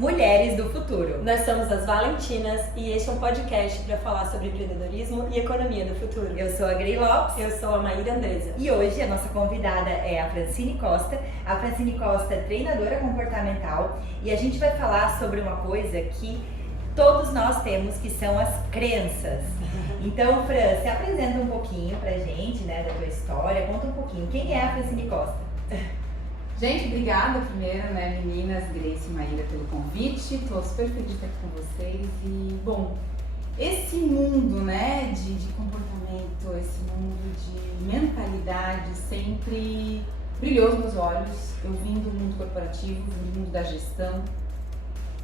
Mulheres do Futuro. Nós somos as Valentinas e este é um podcast para falar sobre empreendedorismo e economia do futuro. Eu sou a Grey Lopes. Eu sou a Maíra Andresa. E hoje a nossa convidada é a Francine Costa. A Francine Costa é treinadora comportamental e a gente vai falar sobre uma coisa que todos nós temos, que são as crenças. Então, Fran, se apresenta um pouquinho pra gente, né, da tua história, conta um pouquinho. Quem é a Francine Costa? Gente, obrigada primeiro, né, meninas, Grace e Maíra, pelo convite. Tô super feliz de estar aqui com vocês. E, bom, esse mundo, né, de comportamento, esse mundo de mentalidade sempre brilhou os meus olhos. Eu vim do mundo corporativo, vim do mundo da gestão.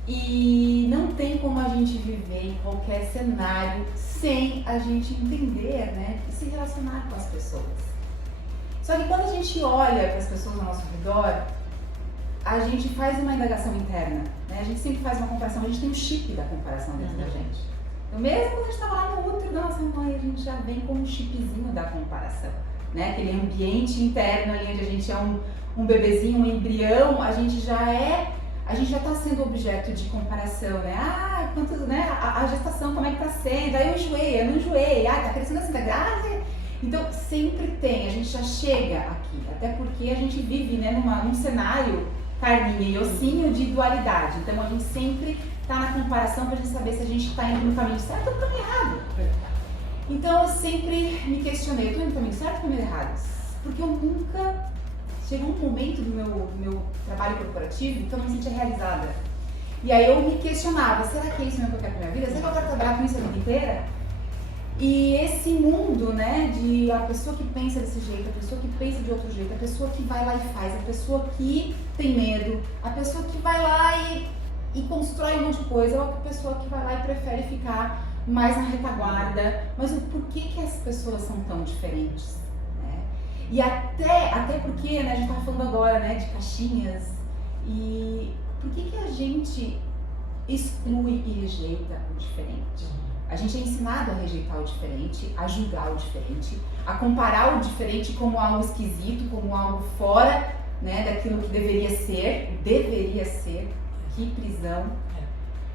E não tem como a gente viver em qualquer cenário sem a gente entender, né, e se relacionar com as pessoas. Só que quando a gente olha para as pessoas ao nosso redor, a gente faz uma indagação interna, né? A gente sempre faz uma comparação, a gente tem um chip da comparação dentro da gente. Então, mesmo quando a gente estava lá no útero da nossa mãe, a gente já vem com um chipzinho da comparação, né? Aquele ambiente interno ali onde a gente é um bebezinho, um embrião, a gente já está sendo objeto de comparação, né? Ah, quanto, né? A gestação, como é que tá sendo? Aí eu enjoei, eu não enjoei, tá crescendo assim, tá grávida. Então, sempre tem, a gente já chega aqui, até porque a gente vive, né, num cenário carninha e ossinho de dualidade. Então, a gente sempre está na comparação para a gente saber se a gente está indo no caminho certo ou no caminho errado. Então, eu sempre me questionei, estou indo no caminho certo ou no caminho errado? Porque eu nunca... Chegou um momento do meu trabalho corporativo que eu me sentia realizada. E aí eu me questionava, será que é isso mesmo que eu quero para minha vida? Será que eu quero trabalhar com isso a vida inteira? E esse mundo, né, de a pessoa que pensa desse jeito, a pessoa que pensa de outro jeito, a pessoa que vai lá e faz, a pessoa que tem medo, a pessoa que vai lá e constrói um monte de coisa, ou a pessoa que vai lá e prefere ficar mais na retaguarda. Mas por que as pessoas são tão diferentes? Né? E até porque, né, a gente estava falando agora, né, de caixinhas, e por que a gente exclui e rejeita o diferente? A gente é ensinado a rejeitar o diferente, a julgar o diferente, a comparar o diferente como algo esquisito, como algo fora, né, daquilo que deveria ser, que prisão.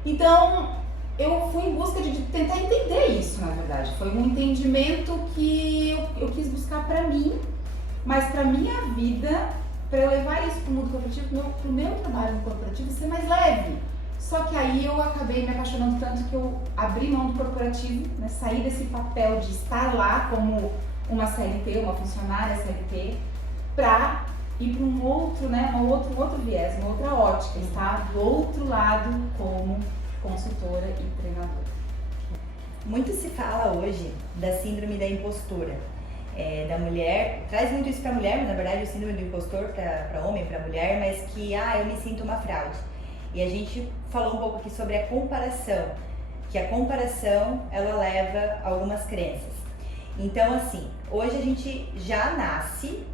Então, eu fui em busca de tentar entender isso, na verdade. Foi um entendimento que eu quis buscar para mim, mas para minha vida, para eu levar isso para o mundo corporativo, para o meu trabalho no corporativo ser mais leve. Só que aí eu acabei me apaixonando tanto que eu abri mão do corporativo, né, saí desse papel de estar lá como uma CLT, uma funcionária CLT, para ir para um outro, né, um outro viés, uma outra ótica, estar do outro lado como consultora e treinadora. Muito se fala hoje da síndrome da impostora, da mulher, traz muito isso para a mulher, mas na verdade o síndrome do impostor para homem, para mulher, mas que, eu me sinto uma fraude. E a gente falou um pouco aqui sobre a comparação, que a comparação, ela leva a algumas crenças. Então, assim, hoje a gente já nasce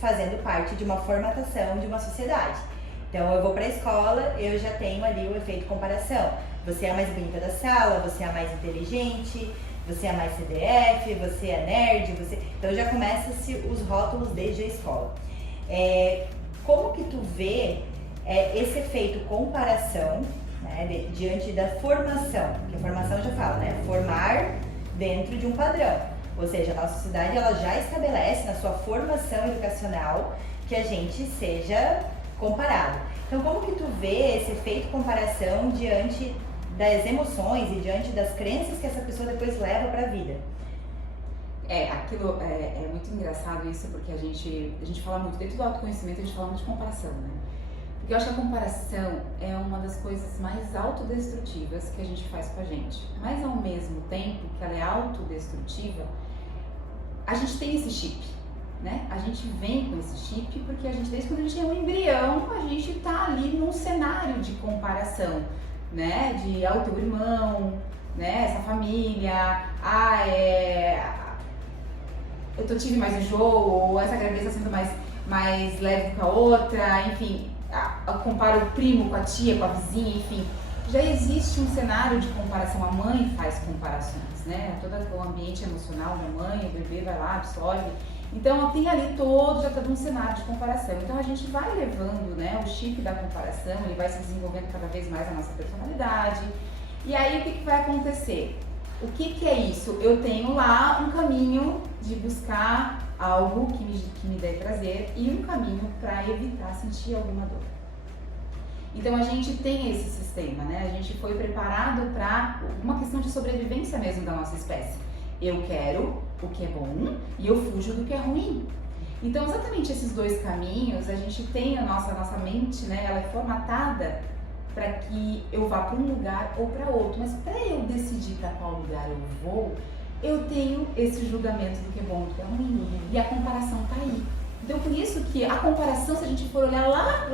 fazendo parte de uma formatação de uma sociedade. Então, eu vou para a escola, eu já tenho ali o efeito comparação. Você é a mais bonita da sala, você é a mais inteligente, você é a mais CDF, você é nerd, Então, já começa-se os rótulos desde a escola. Como que tu vê esse efeito comparação, né, diante da formação, que a formação já fala, né, formar dentro de um padrão, ou seja, a nossa sociedade ela já estabelece na sua formação educacional que a gente seja comparado. Então, como que tu vê esse efeito comparação diante das emoções e diante das crenças que essa pessoa depois leva para a vida? Aquilo é muito engraçado isso, porque a gente fala muito, dentro do autoconhecimento a gente fala muito de comparação, né? Porque eu acho que a comparação é uma das coisas mais autodestrutivas que a gente faz com a gente. Mas ao mesmo tempo que ela é autodestrutiva, a gente tem esse chip, né? A gente vem com esse chip porque desde quando a gente é um embrião, a gente tá ali num cenário de comparação, né? De o teu irmão, né? Essa família, eu tive mais enjoo, ou essa gravidez está sendo mais leve que a outra, enfim. Eu comparo o primo com a tia, com a vizinha, enfim. já existe um cenário de comparação, a mãe faz comparações, né? Todo o ambiente emocional da mãe, o bebê vai lá, absorve. Então tem ali já todo um cenário de comparação. Então a gente vai levando, né, o chip da comparação, ele vai se desenvolvendo cada vez mais a nossa personalidade. E aí o que vai acontecer? O que é isso? Eu tenho lá um caminho de buscar algo que me dê prazer e um caminho para evitar sentir alguma dor. Então a gente tem esse sistema, né? A gente foi preparado para uma questão de sobrevivência mesmo da nossa espécie. Eu quero o que é bom e eu fujo do que é ruim. Então exatamente esses dois caminhos, a gente tem a nossa mente, né? Ela é formatada para que eu vá para um lugar ou para outro. Mas para eu decidir para qual lugar eu vou, eu tenho esse julgamento do que é bom e do que é ruim. E a comparação tá aí. Então por isso que a comparação, se a gente for olhar lá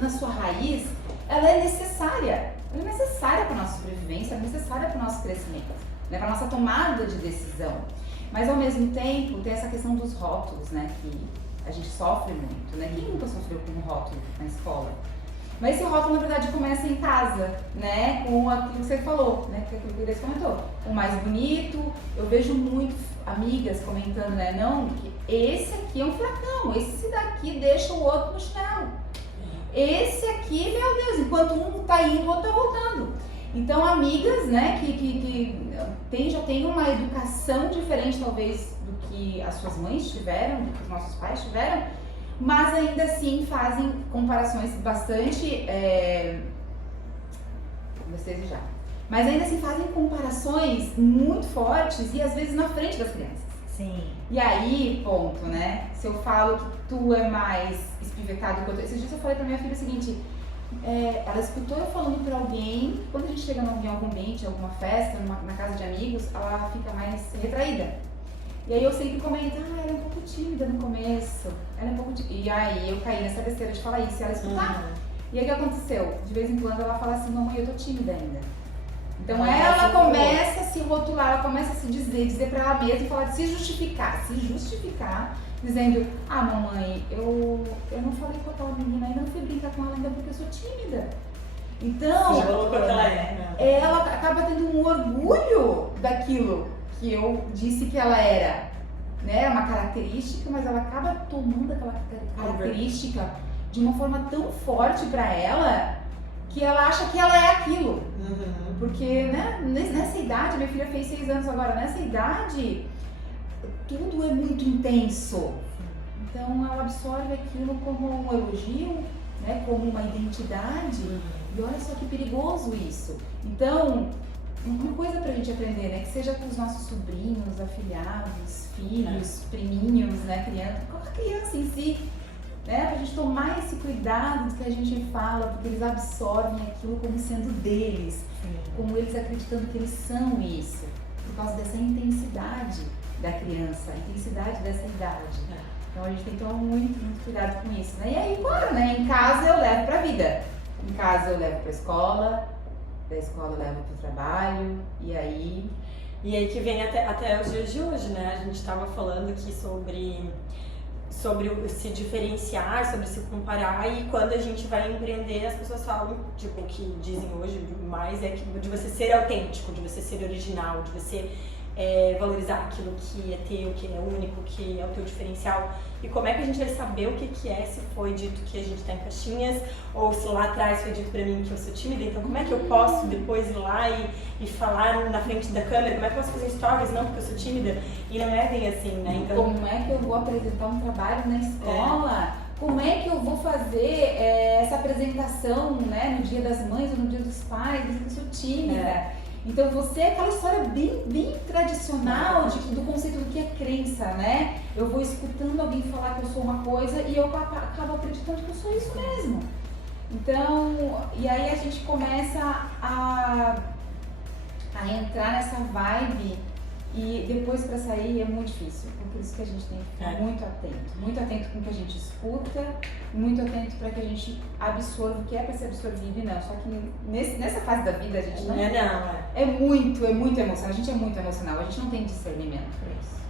na sua raiz, ela é necessária. Ela é necessária para a nossa sobrevivência, é necessária para o nosso crescimento, né? Para a nossa tomada de decisão. Mas ao mesmo tempo tem essa questão dos rótulos, né? Que a gente sofre muito, né? Quem nunca sofreu com um rótulo na escola? Mas esse rótulo, na verdade, começa em casa, né? Com aquilo que você falou, né? Que aquilo que você comentou. O mais bonito, eu vejo muito amigas comentando, né? Não, que esse aqui é um furacão, esse daqui deixa o outro no chão. Esse aqui, meu Deus, enquanto um tá indo, o outro tá voltando. Então, amigas, né, que já tem uma educação diferente, talvez, do que as suas mães tiveram, do que os nossos pais tiveram, mas ainda assim fazem comparações bastante mas ainda assim fazem comparações muito fortes e às vezes na frente das crianças. Sim. E aí, ponto, né? Se eu falo que tu é mais espivetado que eu tô... Esses dias eu falei pra minha filha o seguinte, ela escutou eu falando pra alguém, quando a gente chega em algum ambiente, alguma festa, na casa de amigos, ela fica mais retraída. E aí eu sempre comento, ela é um pouco tímida no começo, ela é um pouco tímida. E aí eu caí nessa besteira de falar isso, e ela escutar. E aí o que aconteceu? De vez em quando ela fala assim, mamãe, eu tô tímida ainda. Então ela começa a se rotular, ela começa a se dizer pra ela mesma e falar de se justificar, dizendo, mamãe, eu não falei com aquela menina ainda, não fui brincar com ela ainda porque eu sou tímida. Então, ela acaba tendo um orgulho daquilo que eu disse que ela era, né? Uma característica, mas ela acaba tomando aquela característica de uma forma tão forte pra ela que ela acha que ela é aquilo. Porque, né, nessa idade, minha filha fez 6 anos agora, nessa idade, tudo é muito intenso. Então ela absorve aquilo como um elogio, né, como uma identidade. E olha só que perigoso isso. Então, uma coisa pra gente aprender, né, que seja com os nossos sobrinhos, afilhados, filhos, priminhos, né, qualquer criança em si, né, pra gente tomar esse cuidado do que a gente fala, porque eles absorvem aquilo como sendo deles, como eles acreditando que eles são isso, por causa dessa intensidade da criança, a intensidade dessa idade. Então a gente tem que tomar muito cuidado com isso, né? E aí, claro, né, em casa eu levo pra vida, em casa eu levo pra escola, da escola eu levo pro trabalho, e aí que vem até os dias de hoje, né? A gente estava falando aqui sobre se diferenciar, sobre se comparar, e quando a gente vai empreender, as pessoas falam, tipo, o que dizem hoje mais é de você ser autêntico, de você ser original, de você valorizar aquilo que é teu, que é único, que é o teu diferencial. E como é que a gente vai saber o que é, se foi dito que a gente tá em caixinhas, ou se lá atrás foi dito pra mim que eu sou tímida, então como é que eu posso depois ir lá e falar na frente da câmera, como é que eu posso fazer stories, não, porque eu sou tímida, e não é bem assim, né? Então, como é que eu vou apresentar um trabalho na escola? Como é que eu vou fazer essa apresentação, né, no dia das mães ou no dia dos pais, dizendo que eu sou tímida? Então você é aquela história bem tradicional do conceito do que é crença, né? Eu vou escutando alguém falar que eu sou uma coisa e eu acabo acreditando que eu sou isso mesmo. Então, e aí a gente começa a entrar nessa vibe e depois pra sair é muito difícil. Por isso que a gente tem que ficar muito atento com o que a gente escuta, muito atento para que a gente absorva o que é para ser absorvido e não. Só que nessa fase da vida a gente não. É muito emocional. A gente é muito emocional, a gente não tem discernimento para isso.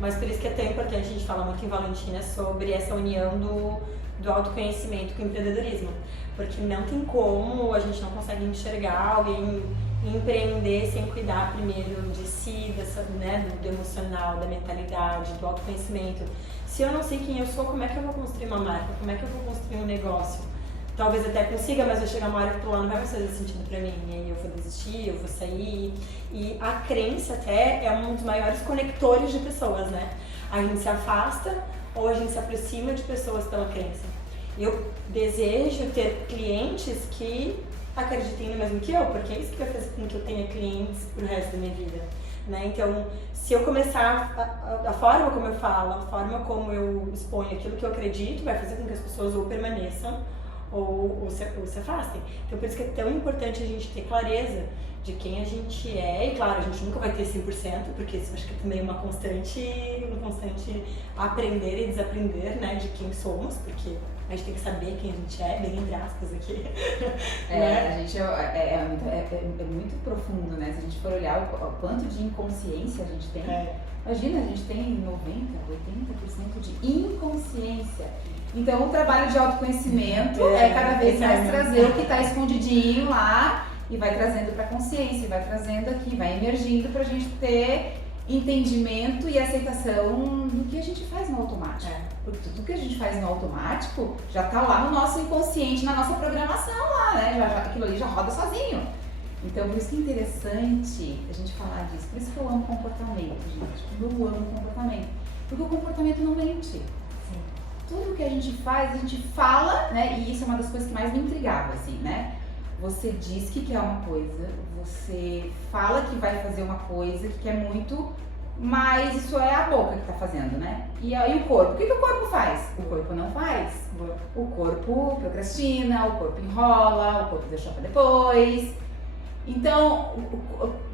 Mas por isso que é tão importante, a gente fala muito em Valentina sobre essa união do autoconhecimento com o empreendedorismo. Porque não tem como, a gente não consegue enxergar alguém empreender sem cuidar primeiro de si, né, do emocional, da mentalidade, do autoconhecimento. Se eu não sei quem eu sou, como é que eu vou construir uma marca? Como é que eu vou construir um negócio? Talvez até consiga, mas vai chegar uma hora que lá não vai mais fazer sentido pra mim. E aí eu vou desistir, eu vou sair. E a crença até é um dos maiores conectores de pessoas, né? A gente se afasta ou a gente se aproxima de pessoas pela crença. Eu desejo ter clientes que acreditem no mesmo que eu, porque é isso que vai fazer com que eu tenha clientes pro resto da minha vida, né? Então, se eu começar a forma como eu falo, a forma como eu exponho aquilo que eu acredito, vai fazer com que as pessoas ou permaneçam ou se afastem. Então, por isso que é tão importante a gente ter clareza de quem a gente é, e claro, a gente nunca vai ter 100%, porque isso acho que é também um constante aprender e desaprender, né, de quem somos, porque a gente tem que saber quem a gente é, bem entre aspas aqui. A gente é muito profundo, né? Se a gente for olhar o quanto de inconsciência a gente tem, imagina, a gente tem 90%, 80% de inconsciência. Então, o trabalho de autoconhecimento é cada vez mais trazer o que está escondidinho lá e vai trazendo para a consciência, vai trazendo aqui, vai emergindo para a gente ter entendimento e aceitação do que a gente faz no automático. Porque tudo que a gente faz no automático já está lá no nosso inconsciente, na nossa programação lá, né? Aquilo ali já roda sozinho. Então, por isso que é interessante a gente falar disso. Por isso que eu amo comportamento, gente. Eu amo comportamento. Porque o comportamento não mente. Sim. Tudo que a gente faz, a gente fala, né? E isso é uma das coisas que mais me intrigava, assim, né? Você diz que quer uma coisa, você fala que vai fazer uma coisa, que quer muito, mas isso é a boca que tá fazendo, né? E aí o corpo, o que o corpo faz? O corpo não faz. O corpo procrastina, o corpo enrola, o corpo deixa pra depois. Então,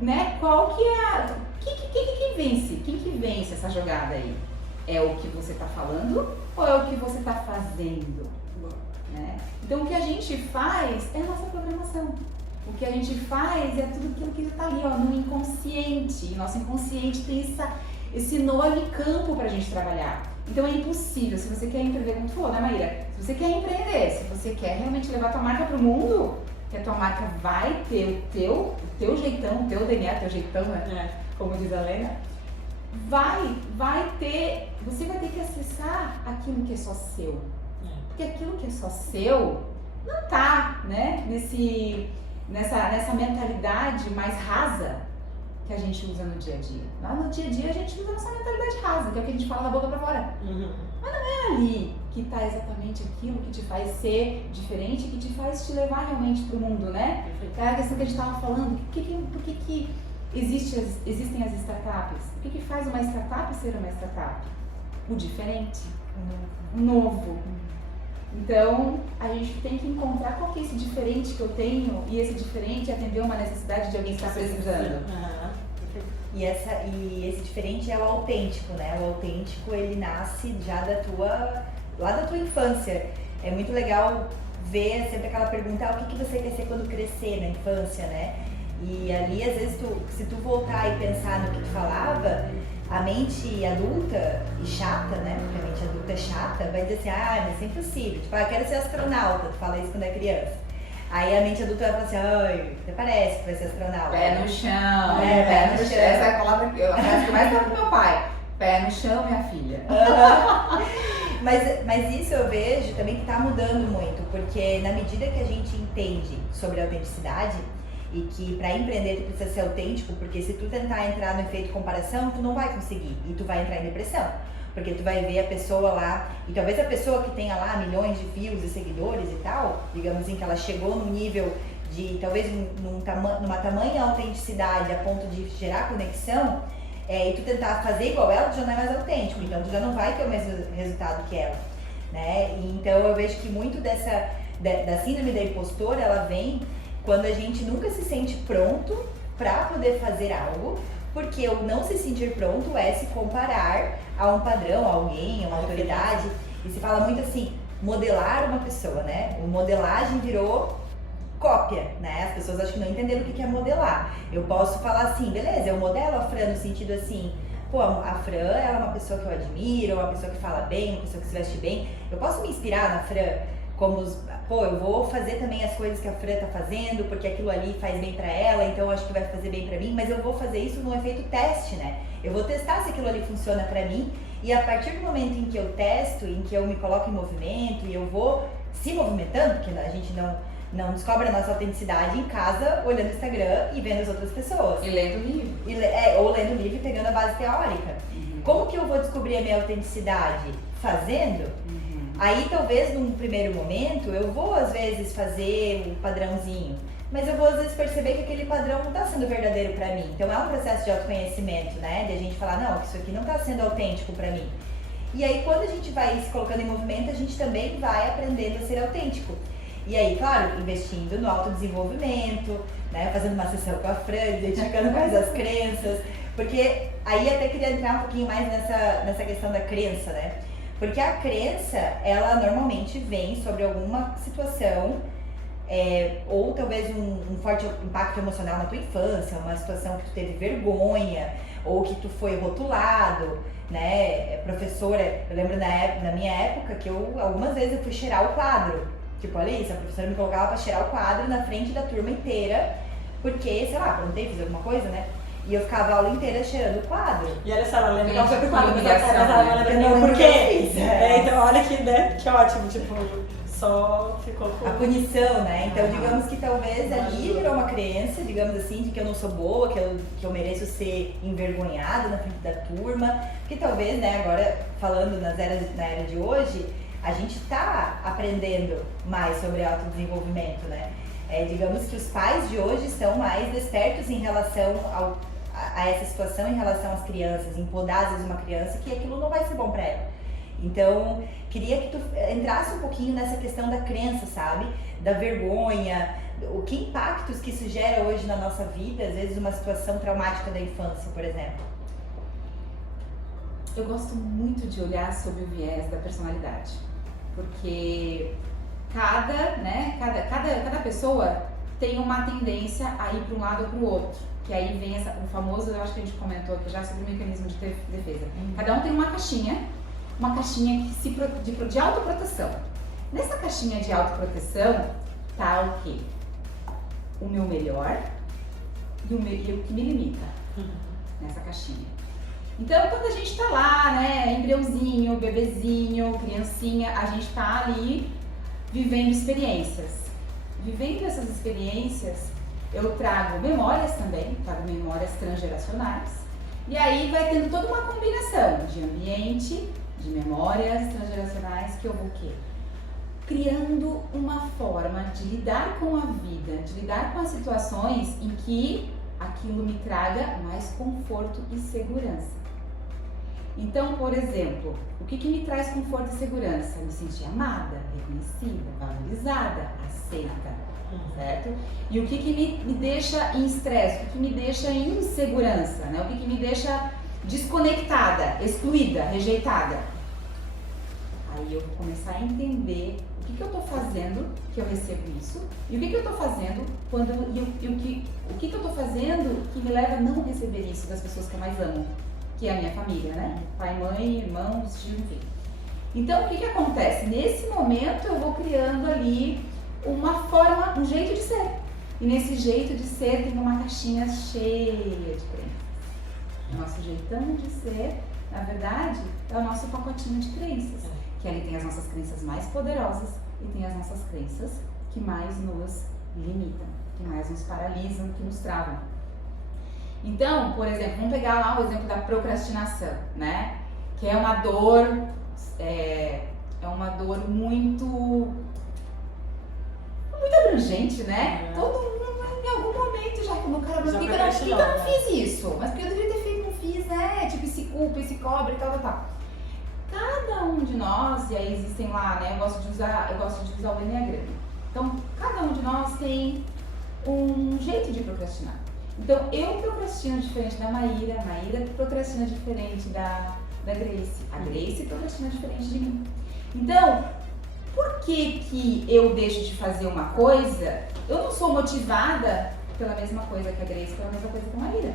né, qual que é quem vence? Quem que vence essa jogada aí? É o que você tá falando ou é o que você tá fazendo? Né? Então, o que a gente faz é a nossa programação. O que a gente faz é tudo aquilo que está ali, ó, no inconsciente. E nosso inconsciente tem esse enorme campo para a gente trabalhar. Então, é impossível. Se você quer empreender, como tu falou, né, Maíra? Se você quer empreender, se você quer realmente levar a tua marca para o mundo, que a tua marca vai ter o teu jeitão, o teu DNA, o teu jeitão, né? Como diz a Lena, você vai ter que acessar aquilo que é só seu. Porque aquilo que é só seu não tá, né, nessa mentalidade mais rasa que a gente usa no dia a dia. Lá no dia a dia a gente usa essa mentalidade rasa, que é o que a gente fala da boca pra fora. Mas não é ali que tá exatamente aquilo que te faz ser diferente, que te faz te levar realmente pro mundo, né? É a questão que a gente tava falando, por que existem as startups? O que faz uma startup ser uma startup? O diferente, o novo. Então, a gente tem que encontrar qual que é esse diferente que eu tenho e esse diferente atender uma necessidade de alguém que está precisando. E esse diferente é o autêntico, né? O autêntico, ele nasce já lá da tua infância. É muito legal ver sempre aquela pergunta, o que você quer ser quando crescer na infância, né? E ali, às vezes, se tu voltar e pensar no que tu falava, a mente adulta e chata, né? Porque a mente adulta é chata, vai dizer assim, mas isso é impossível. Tipo, eu quero ser astronauta, tu fala isso quando é criança. Aí a mente adulta vai falar assim, até parece que vai ser astronauta. Pé no chão. Pé no chão. Essa é a palavra que mais dá pro meu pai. Pé no chão, minha filha. Mas isso eu vejo também que tá mudando muito, porque na medida que a gente entende sobre a autenticidade, e que para empreender tu precisa ser autêntico, porque se tu tentar entrar no efeito comparação, tu não vai conseguir e tu vai entrar em depressão. Porque tu vai ver a pessoa lá, e talvez a pessoa que tenha lá milhões de views e seguidores e tal, digamos assim, que ela chegou num nível de, talvez numa tamanha autenticidade a ponto de gerar conexão, e tu tentar fazer igual ela, tu já não é mais autêntico, então tu já não vai ter o mesmo resultado que ela, né? E então eu vejo que muito da síndrome da impostora, ela vem quando a gente nunca se sente pronto para poder fazer algo, porque o não se sentir pronto é se comparar a um padrão, a alguém, a uma autoridade, e se fala muito assim, modelar uma pessoa, né? O modelagem virou cópia, né? As pessoas acho que não entenderam o que é modelar. Eu posso falar assim, beleza, eu modelo a Fran no sentido assim, pô, a Fran, ela é uma pessoa que eu admiro, uma pessoa que fala bem, uma pessoa que se veste bem, eu posso me inspirar na Fran, como eu vou fazer também as coisas que a Fran tá fazendo, porque aquilo ali faz bem pra ela, então eu acho que vai fazer bem pra mim, mas eu vou fazer isso no efeito teste, né? Eu vou testar se aquilo ali funciona pra mim, e a partir do momento em que eu testo, em que eu me coloco em movimento e eu vou se movimentando, porque a gente não descobre a nossa autenticidade em casa, olhando o Instagram e vendo as outras pessoas. E lendo livro. Ou lendo livro e pegando a base teórica. Como que eu vou descobrir a minha autenticidade? Fazendo? Aí talvez num primeiro momento eu vou às vezes fazer um padrãozinho, mas eu vou às vezes perceber que aquele padrão não está sendo verdadeiro para mim. Então é um processo de autoconhecimento, né? De a gente falar, não, isso aqui não está sendo autêntico para mim. E aí quando a gente vai se colocando em movimento, a gente também vai aprendendo a ser autêntico. E aí, claro, investindo no autodesenvolvimento, né? Fazendo uma sessão com a Fran, identificando quais as crenças, porque aí até queria entrar um pouquinho mais nessa questão da crença, né? Porque a crença, ela normalmente vem sobre alguma situação, ou talvez um forte impacto emocional na tua infância, uma situação que tu teve vergonha, ou que tu foi rotulado, né? Professora, eu lembro na minha época que algumas vezes eu fui cheirar o quadro. Tipo, olha isso, a professora me colocava pra cheirar o quadro na frente da turma inteira, porque, sei lá, aprontei, fiz alguma coisa, né? E eu ficava a aula inteira cheirando o quadro. E olha só, ela lembra qual foi o Gente, quadro, mas humilhação, ela né? lembra Eu nem não o porquê. lembro. Então olha que, né, que ótimo, tipo, só ficou com... A punição, né? Então, digamos que talvez ali virou uma crença, digamos assim, de que eu não sou boa, que eu mereço ser envergonhada na frente da turma. Que talvez, né, agora falando na era de hoje, a gente tá aprendendo mais sobre autodesenvolvimento, né? Digamos que os pais de hoje estão mais despertos em relação a essa situação, em relação às crianças, em podar às vezes uma criança, que aquilo não vai ser bom pra ela. Então, queria que tu entrasse um pouquinho nessa questão da crença, sabe? Da vergonha, que impactos que isso gera hoje na nossa vida, às vezes uma situação traumática da infância, por exemplo. Eu gosto muito de olhar sobre o viés da personalidade, porque cada pessoa tem uma tendência a ir para um lado ou para o outro, que aí vem o famoso, eu acho que a gente comentou aqui já sobre o mecanismo de defesa. Cada um tem uma caixinha de autoproteção. Nessa caixinha de autoproteção tá o quê? O meu melhor e o que me limita nessa caixinha. Então, quando a gente tá lá, né, embriãozinho, bebezinho, criancinha, a gente tá ali vivendo experiências. Vivendo essas experiências, eu trago memórias também, trago memórias transgeracionais. E aí vai tendo toda uma combinação de ambiente, de memórias transgeracionais que eu vou o quê? Criando uma forma de lidar com a vida, de lidar com as situações em que aquilo me traga mais conforto e segurança. Então, por exemplo, o que me traz conforto e segurança? Me sentir amada, reconhecida, valorizada, aceita, certo? E o que me deixa em estresse, o que me deixa em insegurança, né? O que me deixa desconectada, excluída, rejeitada. Aí eu vou começar a entender o que eu estou fazendo que eu recebo isso e o que eu estou fazendo o que eu estou fazendo que me leva a não receber isso das pessoas que eu mais amo, que é a minha família, né? Pai, mãe, irmãos, tio, enfim. Então, o que acontece? Nesse momento eu vou criando ali uma forma, um jeito de ser. E nesse jeito de ser tem uma caixinha cheia de crenças. O nosso jeitão de ser, na verdade, é o nosso pacotinho de crenças. Que ali tem as nossas crenças mais poderosas e tem as nossas crenças que mais nos limitam, que mais nos paralisam, que nos travam. Então, por exemplo, vamos pegar lá o exemplo da procrastinação, né? Que é uma dor, uma dor muito abrangente, né? Todo mundo em algum momento já falou, cara, mas por que eu não fiz isso? Mas porque eu deveria ter feito, não fiz, né? Tipo, esse culpa, esse cobra e tal. Cada um de nós, e aí existem lá, né? Eu gosto de usar o Enneagrama. Então, cada um de nós tem um jeito de procrastinar. Então, eu procrastino diferente da Maíra, a Maíra procrastina diferente da Grace, a Grace procrastina diferente de mim. Então, por que eu deixo de fazer uma coisa? Eu não sou motivada pela mesma coisa que a Grace, pela mesma coisa que a Maíra.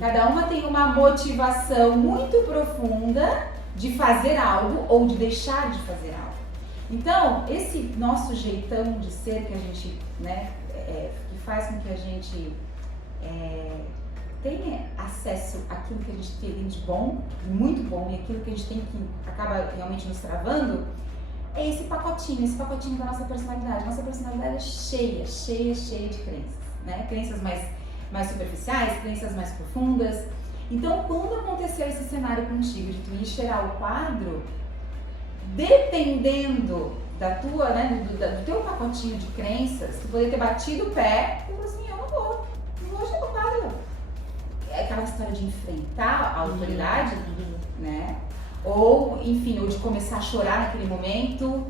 Cada uma tem uma motivação muito profunda de fazer algo ou de deixar de fazer algo. Então, esse nosso jeitão de ser que a gente, né, que faz com que a gente tenha acesso àquilo que a gente tem de bom, muito bom, e aquilo que a gente tem que acaba realmente nos travando, é esse pacotinho da nossa personalidade. Nossa personalidade é cheia de crenças, né? Crenças mais superficiais, crenças mais profundas. Então, quando aconteceu esse cenário contigo de tu ir cheirar o quadro, dependendo da tua, né, do teu pacotinho de crenças, tu poderia ter batido o pé e falou assim, eu não vou cheirar o quadro. É aquela história de enfrentar a autoridade, né? Ou, enfim, ou de começar a chorar naquele momento.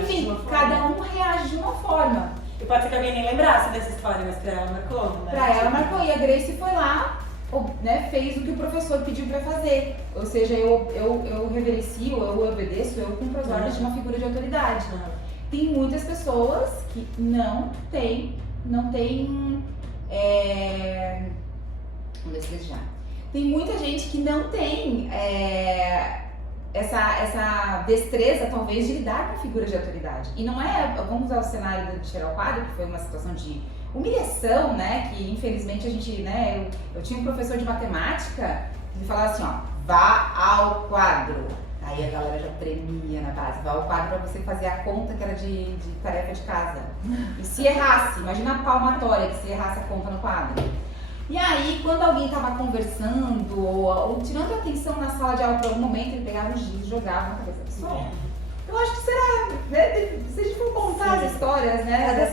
Enfim, cada um reage de uma forma. E pode ser que alguém nem lembrasse dessa história, mas pra ela marcou, né? Pra ela marcou, e a Grace foi lá, né, fez o que o professor pediu pra fazer. Ou seja, eu reverencio, eu obedeço, eu cumpro as ordens de uma figura de autoridade. Tem muitas pessoas que não têm, vamos desejar. Tem muita gente que não tem essa destreza, talvez, de lidar com figuras de autoridade. E não é, vamos usar o cenário de cheirar o quadro, que foi uma situação de humilhação, né, que infelizmente a gente, né, eu tinha um professor de matemática que falava assim, ó, vá ao quadro. Aí a galera já tremia na base, vá ao quadro para você fazer a conta que era de tarefa de casa. E se errasse, imagina a palmatória que se errasse a conta no quadro. E aí, quando alguém estava conversando ou tirando atenção na sala de aula por algum momento, ele pegava o giz e jogava na cabeça da pessoa. Eu acho que será, né, se a gente for contar as histórias, né,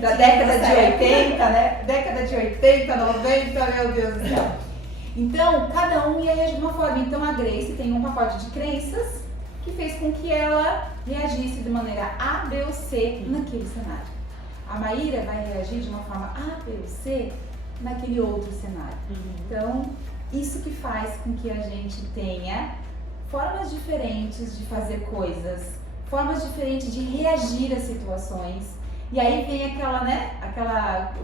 da década de 80, né, década de 80, 90, meu Deus do céu. Então, cada um ia reagir de uma forma. Então, a Grace tem um pacote de crenças que fez com que ela reagisse de maneira A, B ou C naquele cenário. A Maíra vai reagir de uma forma A, B ou C naquele outro cenário. Então, isso que faz com que a gente tenha formas diferentes de fazer coisas, formas diferentes de reagir às situações. E aí vem o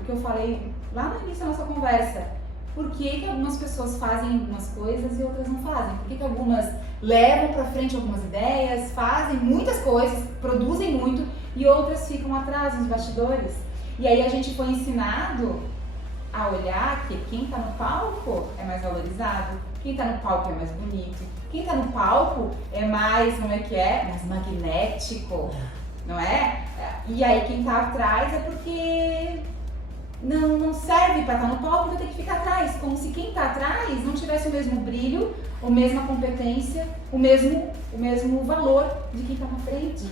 que eu falei lá no início da nossa conversa. Por que algumas pessoas fazem algumas coisas e outras não fazem? Por que algumas levam para frente algumas ideias, fazem muitas coisas, produzem muito e outras ficam atrás nos bastidores? E aí a gente foi ensinado a olhar que quem está no palco é mais valorizado, quem está no palco é mais bonito, quem está no palco é mais, mais magnético, não é? E aí quem está atrás é porque não serve para estar no palco, vai ter que ficar atrás, como se quem está atrás não tivesse o mesmo brilho, a mesma competência, o mesmo valor de quem está na frente.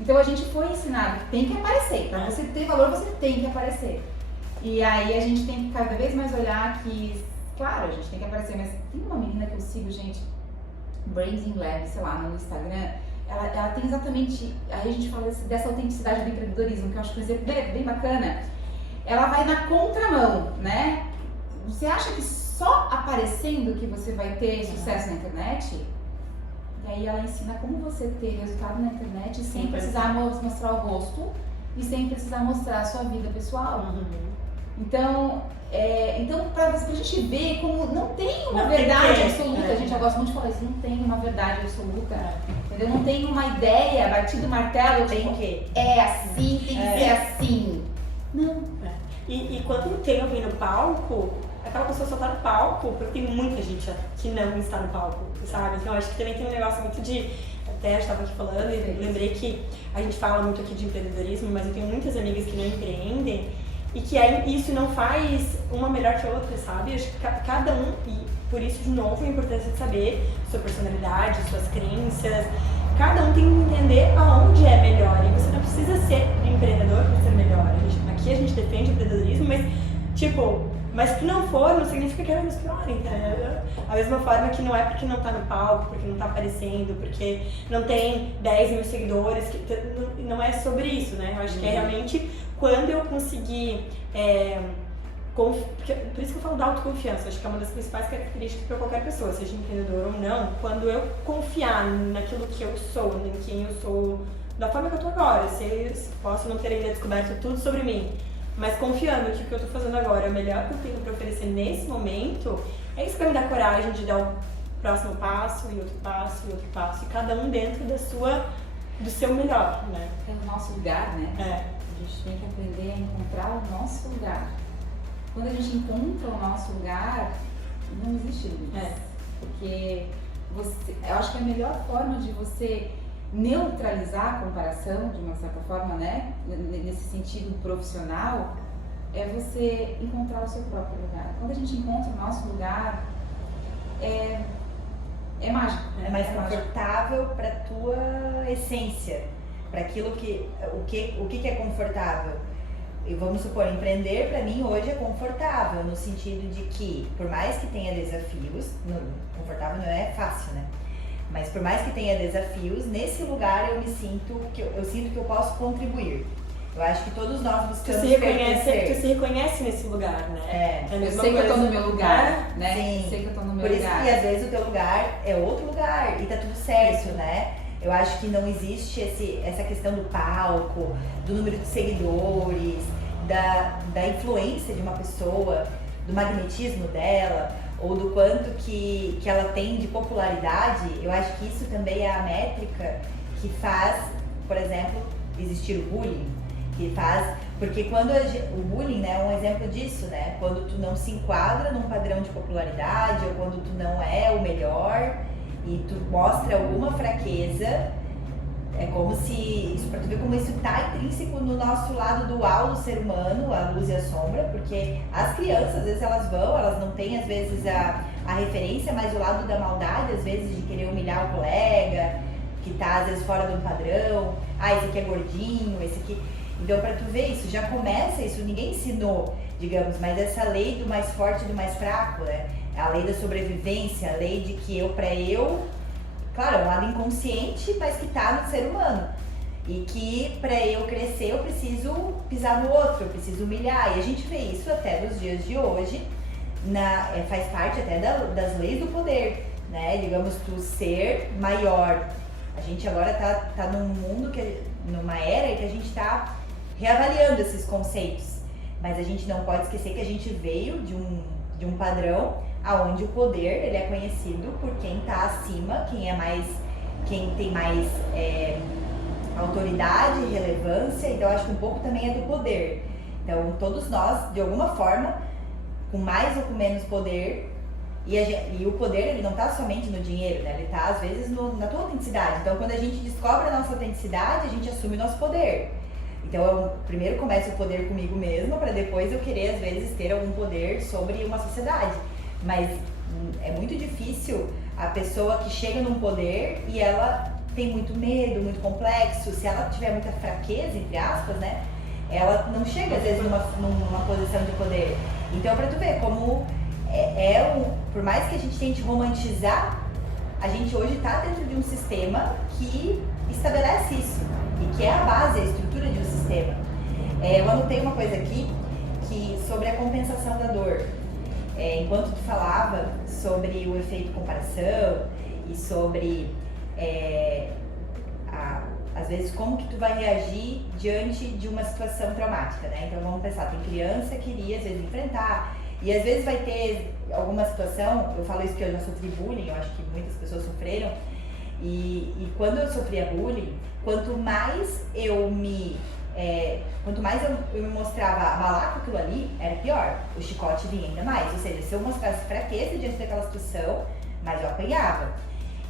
Então a gente foi ensinado que tem que aparecer, para você ter valor você tem que aparecer. E aí a gente tem que cada vez mais olhar que, claro, a gente tem que aparecer, mas tem uma menina que eu sigo, gente, Branding Lab, sei lá, no Instagram, ela tem exatamente, aí a gente fala dessa autenticidade do empreendedorismo, que eu acho que é um exemplo bem bacana. Ela vai na contramão, né? Você acha que só aparecendo que você vai ter sucesso na internet? E aí ela ensina como você ter resultado na internet sem precisar mostrar o rosto e sem precisar mostrar a sua vida pessoal. Então, pra gente ver como não tem uma verdade absoluta, a gente já gosta muito de falar isso, não tem uma verdade absoluta, entendeu? Não tem uma ideia, batido o martelo, tem que é assim, tem que ser assim. Não. E quando tem alguém no palco, aquela pessoa só tá no palco porque tem muita gente que não está no palco, sabe? Então acho que também tem um negócio muito de... Até eu estava aqui falando e lembrei que a gente fala muito aqui de empreendedorismo, mas eu tenho muitas amigas que não empreendem e que aí isso não faz uma melhor que a outra, sabe? Acho que cada um, e por isso de novo a importância de saber sua personalidade, suas crenças, cada um tem que entender aonde é melhor e você não precisa ser empreendedor para ser melhor. Aqui a gente defende o empreendedorismo, mas se não for, não significa que é menos pior, entendeu? A mesma forma que não é porque não tá no palco, porque não tá aparecendo, porque não tem 10 mil seguidores, não é sobre isso, né? Eu acho que é realmente quando eu conseguir, por isso que eu falo da autoconfiança, acho que é uma das principais características para qualquer pessoa, seja empreendedor ou não, quando eu confiar naquilo que eu sou, em quem eu sou, da forma que eu tô agora, se posso não ter ainda descoberto tudo sobre mim, mas confiando que o que eu tô fazendo agora é o melhor que eu tenho para oferecer nesse momento, é isso que vai me dar coragem de dar o próximo passo e outro passo e outro passo, e cada um dentro da sua do seu melhor, né? É o nosso lugar, né? É. A gente tem que aprender a encontrar o nosso lugar. Quando a gente encontra o nosso lugar, não existe limites. Porque eu acho que a melhor forma de você neutralizar a comparação, de uma certa forma, né? Nesse sentido profissional, é você encontrar o seu próprio lugar. Quando a gente encontra o nosso lugar, é mágico. É mais confortável para tua essência, para aquilo o que é confortável. E vamos supor, empreender para mim hoje é confortável, no sentido de que, por mais que tenha desafios, confortável não é fácil, né? Mas por mais que tenha desafios, nesse lugar eu sinto que eu posso contribuir. Eu acho que todos nós buscamos pertencer. Tu se reconhece nesse lugar, né? Eu sei que eu tô no meu lugar, né? Sim. Sei que eu tô no meu por lugar. Isso que às vezes o teu lugar é outro lugar e tá tudo certo, né? Eu acho que não existe essa questão do palco, do número de seguidores, da influência de uma pessoa, do magnetismo dela, ou do quanto que ela tem de popularidade. Eu acho que isso também é a métrica que faz, por exemplo, existir o bullying. Porque quando o bullying, né, é um exemplo disso, né? Quando tu não se enquadra num padrão de popularidade, ou quando tu não é o melhor e tu mostra alguma fraqueza, é como se, isso pra tu ver como isso tá intrínseco no nosso lado dual do ser humano, a luz e a sombra, porque as crianças, às vezes elas não têm às vezes a referência, mas o lado da maldade, às vezes de querer humilhar o colega, que tá às vezes fora do padrão, esse aqui é gordinho, esse aqui... Então, para tu ver isso, já começa isso, ninguém ensinou, digamos, mas essa lei do mais forte e do mais fraco, né? A lei da sobrevivência, a lei de que claro, é um lado inconsciente, mas que tá no ser humano. E que para eu crescer, eu preciso pisar no outro, eu preciso humilhar. E a gente vê isso até nos dias de hoje, faz parte até das leis do poder, né? Digamos, tu ser maior. A gente agora tá num mundo, numa era em que a gente tá reavaliando esses conceitos, mas a gente não pode esquecer que a gente veio de um padrão aonde o poder ele é conhecido por quem está acima, quem tem mais autoridade, relevância. Então acho que um pouco também é do poder. Então todos nós, de alguma forma, com mais ou com menos poder, e o poder ele não está somente no dinheiro, né? Ele está às vezes na tua autenticidade. Então quando a gente descobre a nossa autenticidade, a gente assume o nosso poder. Então eu primeiro começo o poder comigo mesma, para depois eu querer às vezes ter algum poder sobre uma sociedade. Mas é muito difícil a pessoa que chega num poder e ela tem muito medo, muito complexo. Se ela tiver muita fraqueza, entre aspas, né? Ela não chega às vezes numa posição de poder. Então para tu ver como por mais que a gente tente romantizar, a gente hoje está dentro de um sistema que estabelece isso e que é a base, a estrutura de um sistema. Eu anotei uma coisa aqui sobre a compensação da dor. Enquanto tu falava sobre o efeito comparação e sobre às vezes como que tu vai reagir diante de uma situação traumática, né? Então vamos pensar, tem criança que iria às vezes enfrentar e às vezes vai ter alguma situação, eu falo isso porque eu já sofri bullying, eu acho que muitas pessoas sofreram, e quando eu sofria bullying, quanto mais eu me mostrava abalar com aquilo ali, era pior. O chicote vinha ainda mais. Ou seja, se eu mostrasse fraqueza diante daquela situação, mais eu apanhava.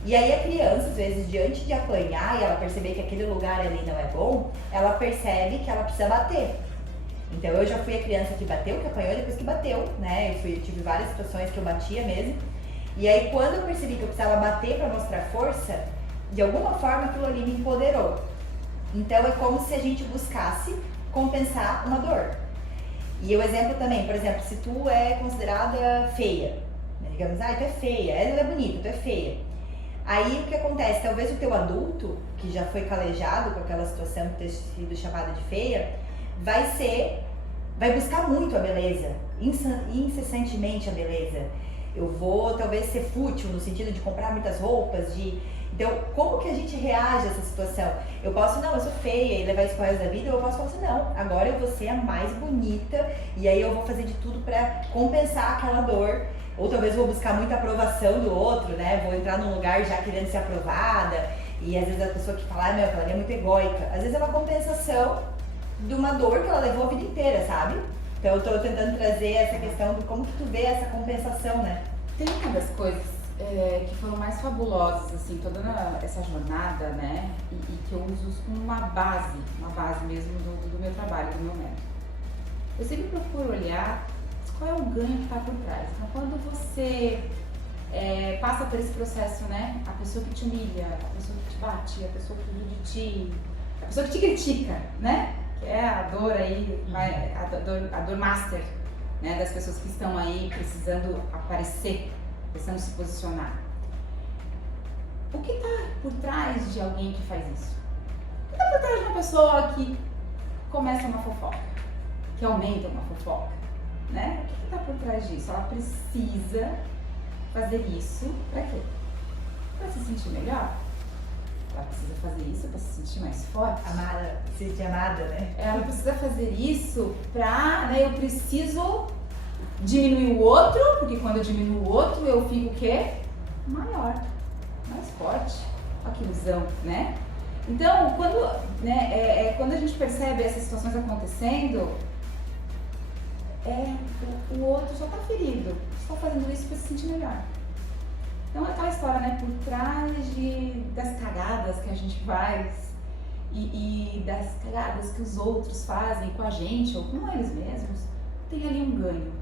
E aí a criança, às vezes, diante de apanhar e ela perceber que aquele lugar ali não é bom, ela percebe que ela precisa bater. Então eu já fui a criança que bateu, que apanhou depois que bateu, né? Eu tive várias situações que eu batia mesmo. E aí quando eu percebi que eu precisava bater para mostrar força, de alguma forma aquilo ali me empoderou. Então é como se a gente buscasse compensar uma dor. E o exemplo também, por exemplo, se tu é considerada feia, né? Digamos, tu é feia, ela é bonita, tu é feia. Aí o que acontece? Talvez o teu adulto, que já foi calejado com aquela situação de ter sido chamada de feia, vai buscar muito a beleza, incessantemente a beleza. Eu vou talvez ser fútil no sentido de comprar muitas roupas, Então, como que a gente reage a essa situação? Eu posso, não, eu sou feia e levar isso pro resto da vida, ou eu posso falar assim, não, agora eu vou ser a mais bonita e aí eu vou fazer de tudo pra compensar aquela dor. Ou talvez eu vou buscar muita aprovação do outro, né? Vou entrar num lugar já querendo ser aprovada. E às vezes a pessoa que fala, meu, aquela ali é muito egóica, às vezes é uma compensação de uma dor que ela levou a vida inteira, sabe? Então eu tô tentando trazer essa questão de como que tu vê essa compensação, né? Tem uma das coisas que foram mais fabulosas, assim, toda essa jornada, né? E que eu uso como uma base mesmo do meu trabalho, do meu método. Eu sempre procuro olhar qual é o ganho que está por trás. Então, quando você passa por esse processo, né? A pessoa que te humilha, a pessoa que te bate, a pessoa que ri de ti, a pessoa que te critica, né? Que é a dor aí, a dor master, né? Das pessoas que estão aí precisando aparecer, precisando se posicionar. O que está por trás de alguém que faz isso? O que está por trás de uma pessoa que começa uma fofoca, que aumenta uma fofoca, né? O que está por trás disso? Ela precisa fazer isso para quê? Para se sentir melhor? Ela precisa fazer isso para se sentir mais forte? Amada, se sentir amada, né? Ela precisa fazer isso para, né, eu preciso diminuir o outro, porque quando eu diminuo o outro eu fico o quê? Maior, mais forte. Olha que ilusão, né? Então, quando a gente percebe essas situações acontecendo, o outro só está ferido, só fazendo isso para se sentir melhor. Então é aquela história, né? Por trás das cagadas que a gente faz e das cagadas que os outros fazem com a gente ou com eles mesmos, tem ali um ganho.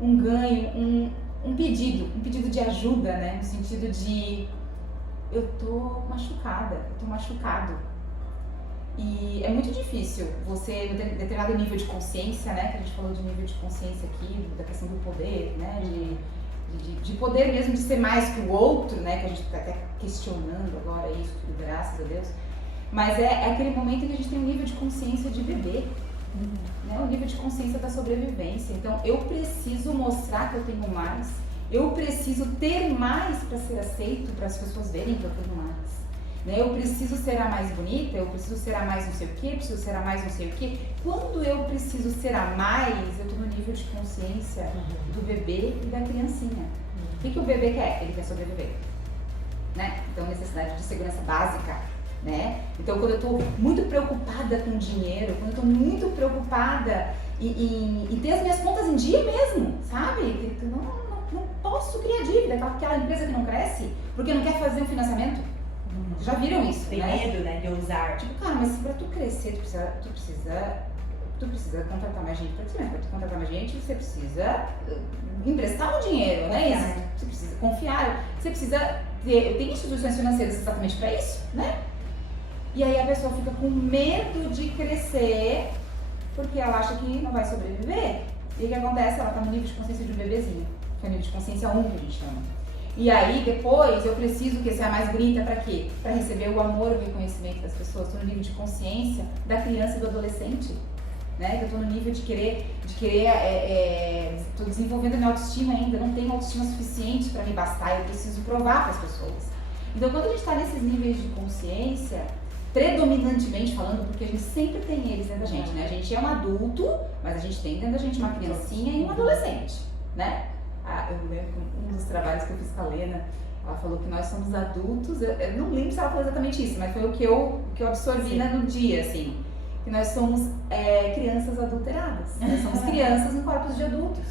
Um ganho, um pedido de ajuda, né? No sentido de eu tô machucada, eu tô machucado. E é muito difícil você, no determinado nível de consciência, né? Que a gente falou de nível de consciência aqui, da questão do poder, né? De poder mesmo de ser mais que o outro, né? Que a gente está até questionando agora isso, tudo, graças a Deus. Mas é aquele momento em que a gente tem um nível de consciência de bebê, né? Um nível de consciência da sobrevivência. Então, eu preciso mostrar que eu tenho mais, eu preciso ter mais para ser aceito, para as pessoas verem que eu tenho mais. Né? Eu preciso ser a mais bonita, eu preciso ser a mais não sei o quê, preciso ser a mais não sei o quê. Quando eu preciso ser a mais, eu estou no nível de consciência do bebê e da criancinha. O que o bebê quer? Ele quer sobreviver. Né? Então, necessidade de segurança básica. Né? Então, quando eu estou muito preocupada com dinheiro, quando eu estou muito preocupada em ter as minhas contas em dia mesmo, sabe? Não posso criar dívida, aquela empresa que não cresce porque não quer fazer um financiamento. Já viram isso, tem né? medo, né, de usar. Tipo, cara, mas pra tu crescer, tu precisa contratar mais gente pra ti, né? Pra tu contratar mais gente, você precisa emprestar o dinheiro, né? Você precisa confiar, você precisa ter... Tem instituições financeiras exatamente pra isso, né? E aí a pessoa fica com medo de crescer porque ela acha que não vai sobreviver. E o que acontece? Ela tá no nível de consciência de um bebezinho, que é o nível de consciência 1 que a gente chama. E aí, depois, eu preciso que seja mais bonita pra quê? Pra receber o amor e o reconhecimento das pessoas. Estou no nível de consciência da criança e do adolescente, né? Que eu tô no nível de querer tô desenvolvendo a minha autoestima ainda, não tenho autoestima suficiente pra me bastar, eu preciso provar para as pessoas. Então, quando a gente tá nesses níveis de consciência, predominantemente falando, porque a gente sempre tem eles dentro da gente, né? A gente é um adulto, mas a gente tem dentro da gente uma criancinha e um adolescente, né? Eu lembro que um dos trabalhos que eu fiz com a Lena, ela falou que nós somos adultos, eu não lembro se ela falou exatamente isso, mas foi o que eu absorvi no dia, assim, que nós somos crianças adulteradas, nós somos crianças em corpos de adultos.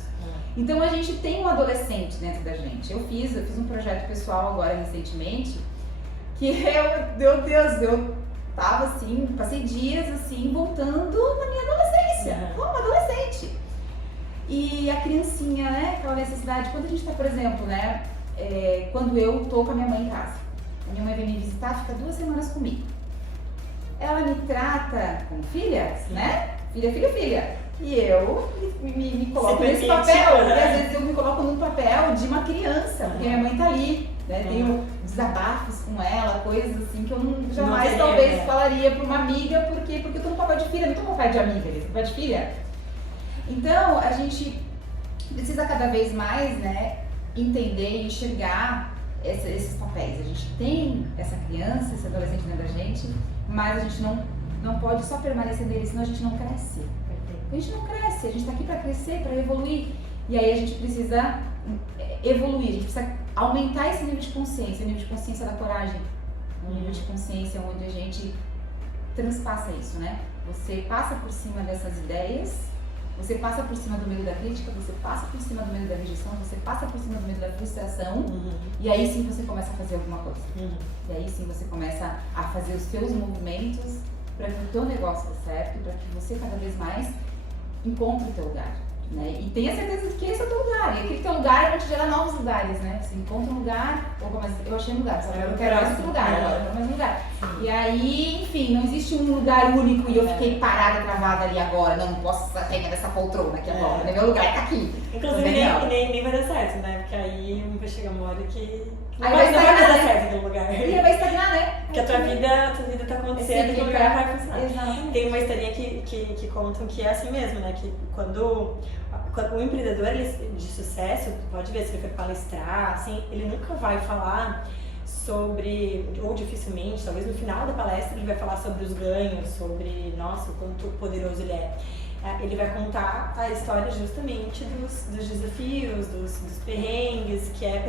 Então a gente tem um adolescente dentro da gente. Eu fiz um projeto pessoal agora recentemente, que meu Deus, eu tava assim, passei dias assim, voltando na minha adolescência, como adolescente. E a criancinha, né, aquela necessidade, quando a gente tá, por exemplo, né, quando eu tô com a minha mãe em casa, a minha mãe vem me visitar, fica 2 semanas comigo. Ela me trata como filha, né, filha. E eu me coloco nesse papel, né? Às vezes eu me coloco num papel de uma criança, porque minha mãe tá ali, né, tenho desabafos com ela, coisas assim que eu jamais talvez falaria pra uma amiga, porque eu tô no papel de filha, não tô no papel de amiga, eu tô no papel de filha. Então, a gente precisa cada vez mais, né, entender e enxergar esses papéis. A gente tem essa criança, esse adolescente dentro da gente, mas a gente não pode só permanecer nele, senão a gente não cresce. A gente não cresce, a gente está aqui para crescer, para evoluir. E aí a gente precisa evoluir, a gente precisa aumentar esse nível de consciência da coragem. um nível de consciência onde a gente transpassa isso, né? Você passa por cima dessas ideias, você passa por cima do medo da crítica, você passa por cima do medo da rejeição, você passa por cima do medo da frustração, e aí sim você começa a fazer alguma coisa. E aí sim você começa a fazer os seus movimentos para que o teu negócio dê certo, para que você cada vez mais encontre o teu lugar. Né? E tenha certeza de que esse é o teu lugar. E aquele teu lugar vai te gerar novos lugares, né? Você encontra um lugar, ou começa, eu achei um lugar, sabe? Eu quero mais outro lugar, agora eu quero mais um lugar. E aí, enfim, não existe um lugar único e eu fiquei parada, travada ali agora. Não posso sair dessa poltrona aqui agora, né? Meu lugar tá aqui. Inclusive nem vai dar certo, né? Porque aí vai chegar uma hora que não aí vai dar né? certo aquele lugar. E aí vai estagnar, né? Porque a tua vida tá acontecendo e aquele lugar vai funcionar. Exatamente. Tem uma historinha que contam que é assim mesmo, né? Que quando o empreendedor de sucesso, pode ver, se ele for palestrar, assim, ele nunca vai falar sobre, ou dificilmente, talvez no final da palestra ele vai falar sobre os ganhos, sobre, nossa, o quanto poderoso ele é. Ele vai contar a história justamente dos desafios, dos perrengues, que é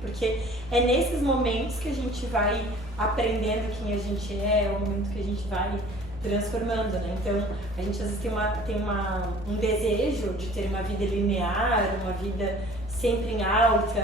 porque é nesses momentos que a gente vai aprendendo quem a gente é o momento que a gente vai transformando, né? Então, a gente às vezes tem um desejo de ter uma vida linear, uma vida sempre em alta,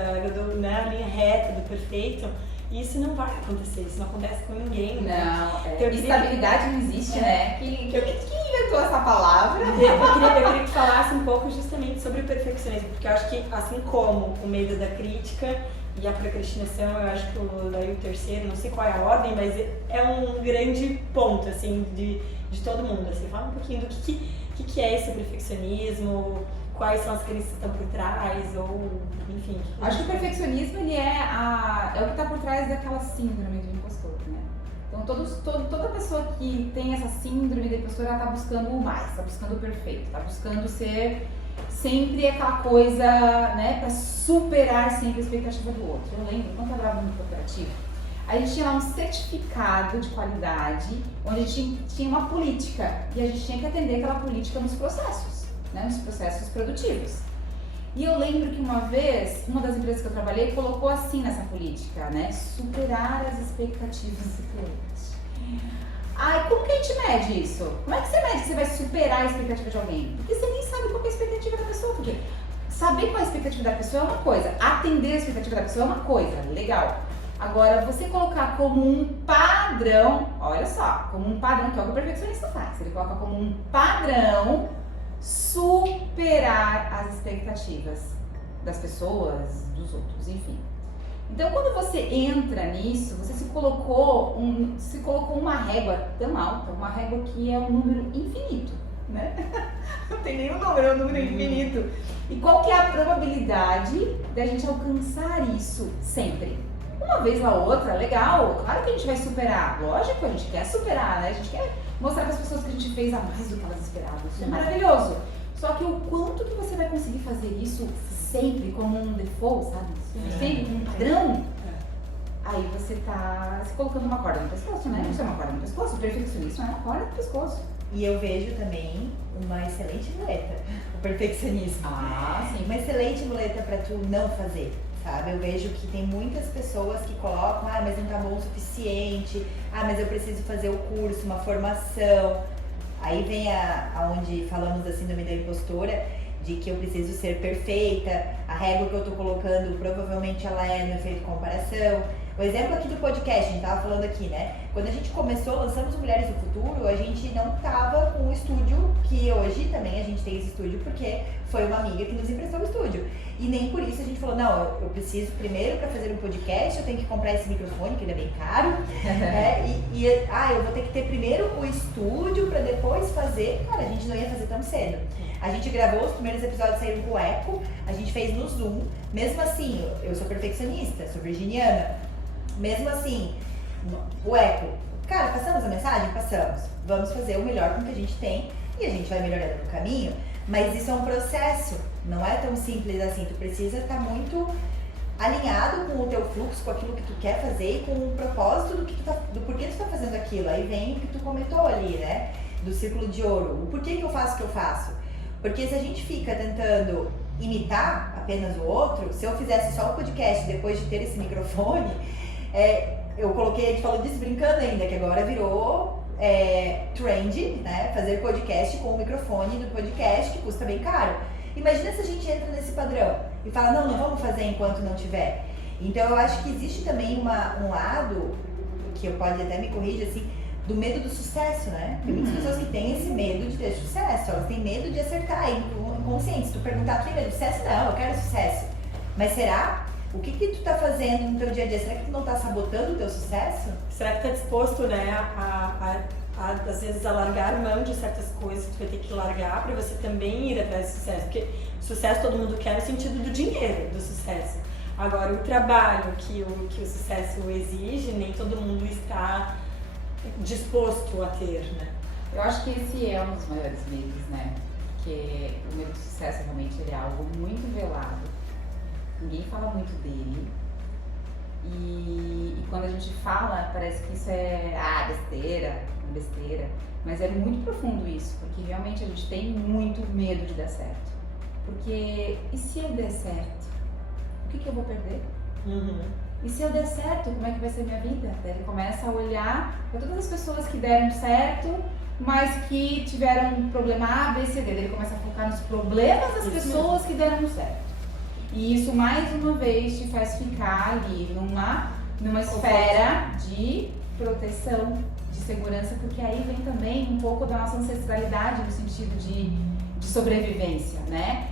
né? A linha reta do perfeito. E isso não vai acontecer, isso não acontece com ninguém. Não, então, estabilidade não existe, né? Quem inventou essa palavra? Eu queria que falasse um pouco justamente sobre o perfeccionismo, porque eu acho que assim como o medo da crítica e a procrastinação, eu acho que daí o terceiro, não sei qual é a ordem, mas é um grande ponto, assim, de todo mundo. Assim, fala um pouquinho do que é esse perfeccionismo, quais são as crenças que estão por trás, ou enfim. Acho que o perfeccionismo, ele é o que está por trás daquela síndrome do impostor, né? Então, toda pessoa que tem essa síndrome do impostor, ela está buscando o mais, está buscando o perfeito, está buscando ser sempre aquela coisa, né, para superar sempre a expectativa do outro. Eu lembro, quando eu trabalhava no corporativo, a gente tinha lá um certificado de qualidade, onde a gente tinha uma política, e a gente tinha que atender aquela política nos processos, né, nos processos produtivos. E eu lembro que uma vez, uma das empresas que eu trabalhei colocou assim nessa política, né, superar as expectativas do cliente. Ai, como que a gente mede isso? Como é que você mede que você vai superar a expectativa de alguém? Porque você nem sabe qual é a expectativa da pessoa. Porque saber qual é a expectativa da pessoa é uma coisa, atender a expectativa da pessoa é uma coisa, legal. Agora, você colocar como um padrão, olha só, como um padrão, que é o que o perfeccionista faz. Ele coloca como um padrão superar as expectativas das pessoas, dos outros, enfim. Então, quando você entra nisso, você se colocou uma régua tão alta, uma régua que é um número infinito, né? Não tem nenhum número, é um número infinito. E qual que é a probabilidade da gente alcançar isso sempre? Uma vez ou outra, legal, claro que a gente vai superar, lógico, a gente quer superar, né? A gente quer mostrar para as pessoas que a gente fez a mais do que elas esperavam, isso é maravilhoso. Só que o quanto que você vai conseguir fazer isso sempre como um default, sabe? Sempre como um padrão, aí você tá se colocando uma corda no pescoço, né? Isso é uma corda no pescoço, o perfeccionismo é uma corda no pescoço. E eu vejo também uma excelente muleta, o perfeccionismo. Ah, sim. Uma excelente muleta para tu não fazer, sabe? Eu vejo que tem muitas pessoas que colocam, mas não tá bom o suficiente, mas eu preciso fazer o curso, uma formação. Aí vem aonde falamos da síndrome da impostora, de que eu preciso ser perfeita, a régua que eu tô colocando provavelmente ela é no efeito comparação. O exemplo aqui do podcast, a gente tava falando aqui, né? Quando a gente começou, lançamos Mulheres do Futuro, a gente não tava com o estúdio, que hoje também a gente tem esse estúdio, porque foi uma amiga que nos emprestou o estúdio. E nem por isso a gente falou, não, eu preciso primeiro para fazer um podcast, eu tenho que comprar esse microfone, que ele é bem caro, né? Eu vou ter que ter primeiro o estúdio para depois fazer. Cara, a gente não ia fazer tão cedo. A gente gravou, os primeiros episódios saíram com o eco, a gente fez no Zoom. Mesmo assim, eu sou perfeccionista, sou virginiana. Mesmo assim, o eco, cara, passamos a mensagem? Passamos. Vamos fazer o melhor com o que a gente tem e a gente vai melhorando no caminho. Mas isso é um processo, não é tão simples assim. Tu precisa estar muito alinhado com o teu fluxo, com aquilo que tu quer fazer e com o propósito do porquê tu tá fazendo aquilo. Aí vem o que tu comentou ali, né? Do círculo de ouro. O porquê que eu faço o que eu faço. Porque se a gente fica tentando imitar apenas o outro, se eu fizesse só o podcast depois de ter esse microfone, eu coloquei, a gente falou disso brincando ainda, que agora virou trend, né? Fazer podcast com o microfone do podcast, que custa bem caro. Imagina se a gente entra nesse padrão e fala, não vamos fazer enquanto não tiver. Então eu acho que existe também um lado, que eu pode até me corrigir assim, do medo do sucesso, né? Tem muitas pessoas que têm esse medo de ter sucesso, elas têm medo de acertar, é inconsciente. Se tu perguntar, tu tem medo de sucesso? Não, eu quero sucesso. Mas será? O que tu tá fazendo no teu dia a dia? Será que tu não tá sabotando o teu sucesso? Será que tá disposto, né, às vezes a largar mão de certas coisas que tu vai ter que largar para você também ir atrás do sucesso? Porque sucesso todo mundo quer no sentido do dinheiro, do sucesso. Agora, o trabalho que o sucesso exige, nem todo mundo está disposto a ter, né? Eu acho que esse é um dos maiores medos, né? Porque o medo do sucesso realmente ele é algo muito velado. Ninguém fala muito dele. E quando a gente fala, parece que isso é besteira. Mas é muito profundo isso, porque realmente a gente tem muito medo de dar certo. Porque, e se eu der certo? O que eu vou perder? E se eu der certo, como é que vai ser minha vida? Daí ele começa a olhar para todas as pessoas que deram certo, mas que tiveram um problema A, B, C, D. Daí ele começa a focar nos problemas das pessoas que deram certo. E isso, mais uma vez, te faz ficar ali numa esfera de proteção, de segurança, porque aí vem também um pouco da nossa ancestralidade no sentido de sobrevivência, né?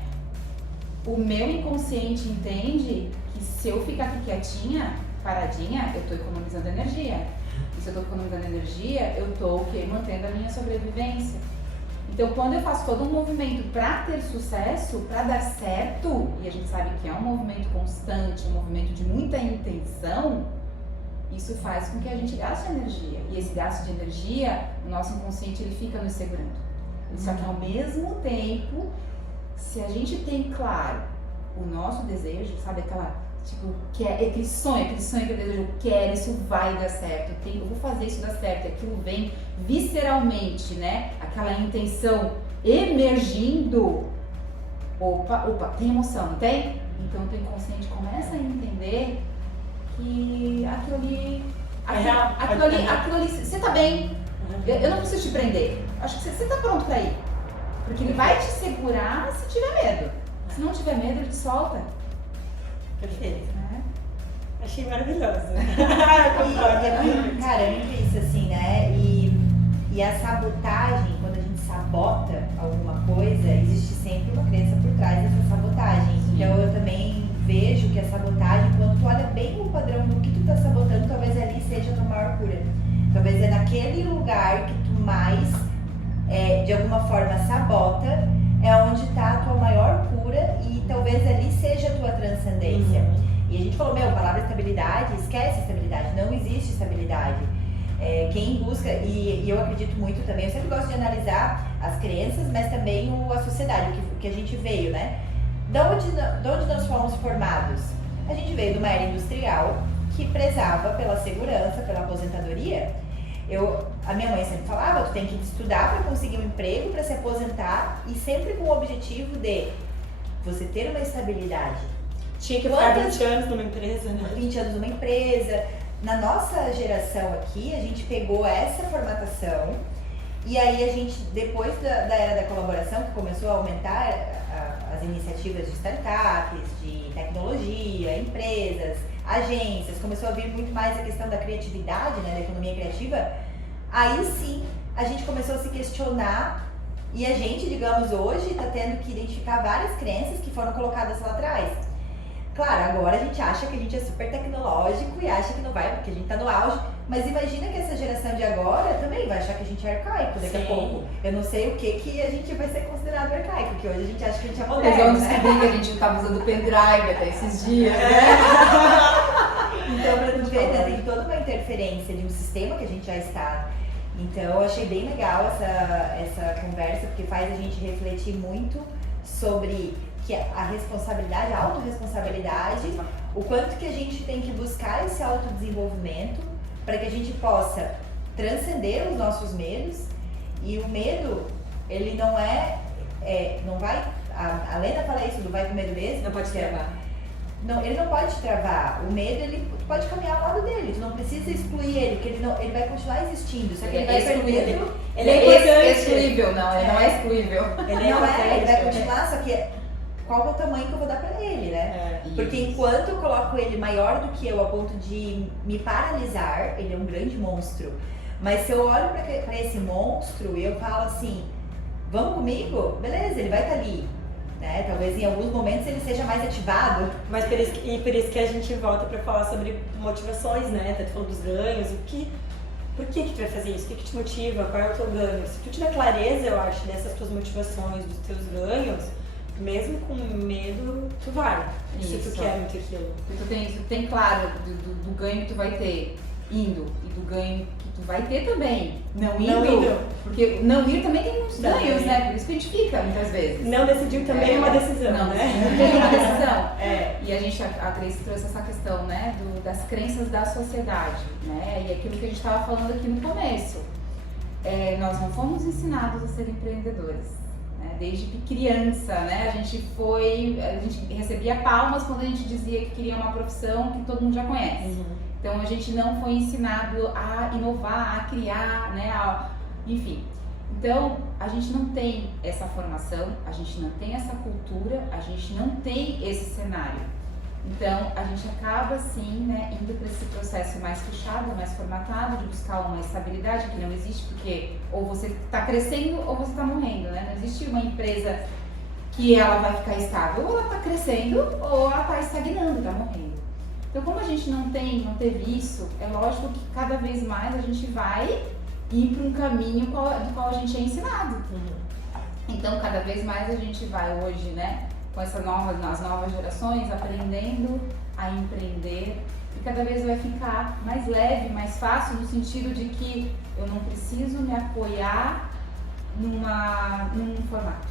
O meu inconsciente entende que se eu ficar aqui quietinha, paradinha, eu estou economizando energia. E se eu estou economizando energia, eu estou mantendo a minha sobrevivência. Então, quando eu faço todo um movimento para ter sucesso, para dar certo, e a gente sabe que é um movimento constante, um movimento de muita intenção, isso faz com que a gente gaste energia. E esse gasto de energia, o nosso inconsciente ele fica nos segurando. Só que ao mesmo tempo, se a gente tem claro o nosso desejo, sabe, aquele sonho que eu desejo, eu quero, isso vai dar certo, eu vou fazer isso dar certo, e aquilo vem visceralmente, né, aquela intenção emergindo, opa, tem emoção, não tem? Então o teu inconsciente começa a entender que aquilo ali, você tá bem, eu não preciso te prender, acho que você tá pronto pra ir. Porque ele vai te segurar se tiver medo. Se não tiver medo, ele te solta. Perfeito. Achei maravilhoso. Cara, é muito isso, assim, né? E a sabotagem, quando a gente sabota alguma coisa, existe sempre uma crença por trás dessa sabotagem. Então eu também vejo que a sabotagem, quando tu olha bem o padrão do que tu tá sabotando, talvez ali seja a tua maior cura. Talvez é naquele lugar que tu mais de alguma forma sabota, é onde está a tua maior cura e talvez ali seja a tua transcendência. E a gente falou, palavra estabilidade, esquece estabilidade, não existe estabilidade. Quem busca, e eu acredito muito também, eu sempre gosto de analisar as crenças, mas também a sociedade, o que a gente veio, né? De onde nós fomos formados? A gente veio de uma era industrial que prezava pela segurança, pela aposentadoria. A minha mãe sempre falava, tu tem que estudar para conseguir um emprego, para se aposentar e sempre com o objetivo de você ter uma estabilidade. Tinha que ficar 20 anos numa empresa, né? 20 anos numa empresa. Na nossa geração aqui, a gente pegou essa formatação e aí a gente, depois da era da colaboração, que começou a aumentar as iniciativas de startups, de tecnologia, empresas, agências, começou a vir muito mais a questão da criatividade, né, da economia criativa, aí sim a gente começou a se questionar e a gente, digamos, hoje está tendo que identificar várias crenças que foram colocadas lá atrás. Claro, agora a gente acha que a gente é super tecnológico e acha que não vai, porque a gente está no auge, mas imagina que essa geração de agora também vai achar que a gente é arcaico daqui a pouco. Eu não sei o que a gente vai ser considerado arcaico, porque hoje a gente acha que a gente é moderno, Eles vão descobrir que a gente estava usando pendrive até esses dias, né? Então, pra tu ver, né, tem toda uma interferência de um sistema que a gente já está. Então, eu achei bem legal essa conversa, porque faz a gente refletir muito sobre que a responsabilidade, a autorresponsabilidade, o quanto que a gente tem que buscar esse autodesenvolvimento para que a gente possa transcender os nossos medos. E o medo, ele não vai, a Lena fala isso, do vai com medo mesmo. Não pode travar. ele não pode te travar. O medo, tu pode caminhar ao lado dele. Tu não precisa excluir ele, porque ele vai continuar existindo. Só que ele vai perdendo. Ele é excluível, não, ele não é excluível. Ele vai continuar, só que qual é o tamanho que eu vou dar pra ele, né? Porque enquanto eu coloco ele maior do que eu, a ponto de me paralisar, ele é um grande monstro. Mas se eu olho pra esse monstro e eu falo assim, vamos comigo? Beleza, ele vai estar ali. Né? Talvez em alguns momentos ele seja mais ativado. Mas por isso que a gente volta para falar sobre motivações, né? Tá falando dos ganhos, por que tu vai fazer isso? O que te motiva? Qual é o teu ganho? Se tu tiver clareza, eu acho, dessas tuas motivações, dos teus ganhos, mesmo com medo, tu vai. Isso. Se tu quer muito aquilo. Tu tem claro do ganho que tu vai ter indo e do ganho que tu vai ter também não indo. Porque não ir também tem muitos ganhos, né? Por isso que a gente fica muitas vezes. Não decidir também é uma decisão, não, né? Não é uma decisão. E a gente, a Grace trouxe essa questão, né? Das crenças da sociedade, né? E aquilo que a gente estava falando aqui no começo. Nós não fomos ensinados a ser empreendedores. Desde criança, né? A gente recebia palmas quando a gente dizia que queria uma profissão que todo mundo já conhece. Então a gente não foi ensinado a inovar, a criar, né? Enfim. Então a gente não tem essa formação, a gente não tem essa cultura, a gente não tem esse cenário. Então a gente acaba assim, né, indo para esse processo mais fechado, mais formatado, de buscar uma estabilidade que não existe, porque ou você está crescendo ou você está morrendo, né? Não existe uma empresa que ela vai ficar estável, ou ela está crescendo ou ela está estagnando, está morrendo. Então como a gente não teve isso, é lógico que cada vez mais a gente vai ir para um caminho do qual a gente é ensinado. Então cada vez mais a gente vai hoje, né? Com as novas gerações, aprendendo a empreender, e cada vez vai ficar mais leve, mais fácil, no sentido de que eu não preciso me apoiar num formato.